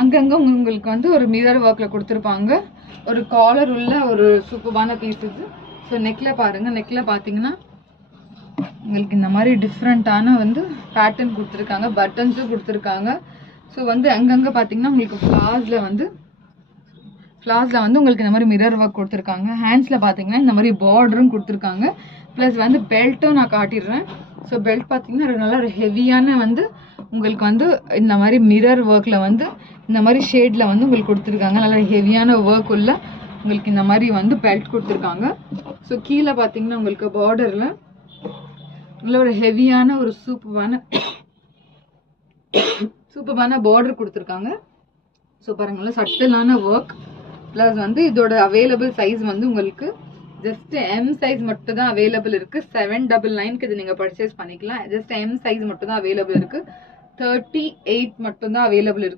அங்கங்க உங்களுக்கு வந்து ஒரு மிரர் ஒர்க்ல கொடுத்துருப்பாங்க. ஒரு காலர் உள்ள ஒரு சூப்பரான பீஸ் இது. ஸோ நெக்ல பாருங்க, நெக்ல பார்த்தீங்கன்னா உங்களுக்கு இந்த மாதிரி டிஃப்ரெண்ட்டான வந்து பேட்டர்ன் கொடுத்துருக்காங்க, பட்டன்ஸும் கொடுத்துருக்காங்க. ஸோ வந்து அங்கங்கே பார்த்தீங்கன்னா உங்களுக்கு ஃப்ளார்ஸில் வந்து உங்களுக்கு இந்த மாதிரி மிரர் ஒர்க் கொடுத்துருக்காங்க. ஹேண்ட்ஸில் பார்த்தீங்கன்னா இந்த மாதிரி பார்டரும் கொடுத்துருக்காங்க. ப்ளஸ் வந்து பெல்ட்டும் நான் காட்டிடுறேன். ஸோ பெல்ட் பார்த்தீங்கன்னா நல்லா ஒரு ஹெவியான வந்து உங்களுக்கு வந்து இந்த மாதிரி மிரர் ஒர்க்கில் வந்து இந்த மாதிரி ஷேடில் வந்து உங்களுக்கு கொடுத்துருக்காங்க. நல்லா ஹெவியான ஒர்க் உள்ள உங்களுக்கு இந்த மாதிரி வந்து பெல்ட் கொடுத்துருக்காங்க. ஸோ கீழே பார்த்தீங்கன்னா உங்களுக்கு பார்டரில் நல்ல ஒரு ஹெவியான ஒரு சூப்பரான பார்டர் கொடுத்துருக்காங்க. ஸோ பாருங்களா, சட்டிலான ஒர்க். ப்ளஸ் வந்து இதோட அவைலபிள் சைஸ் வந்து உங்களுக்கு ஜஸ்ட் எம் சைஸ் மட்டும் தான் அவைலபிள் இருக்குது. 799க்கு இது நீங்கள் பர்ச்சேஸ் பண்ணிக்கலாம். ஜஸ்ட் எம் சைஸ் மட்டும் தான் அவைலபிள் இருக்குது. 38 மட்டும் தான் அவைலபிள் இருக்குது.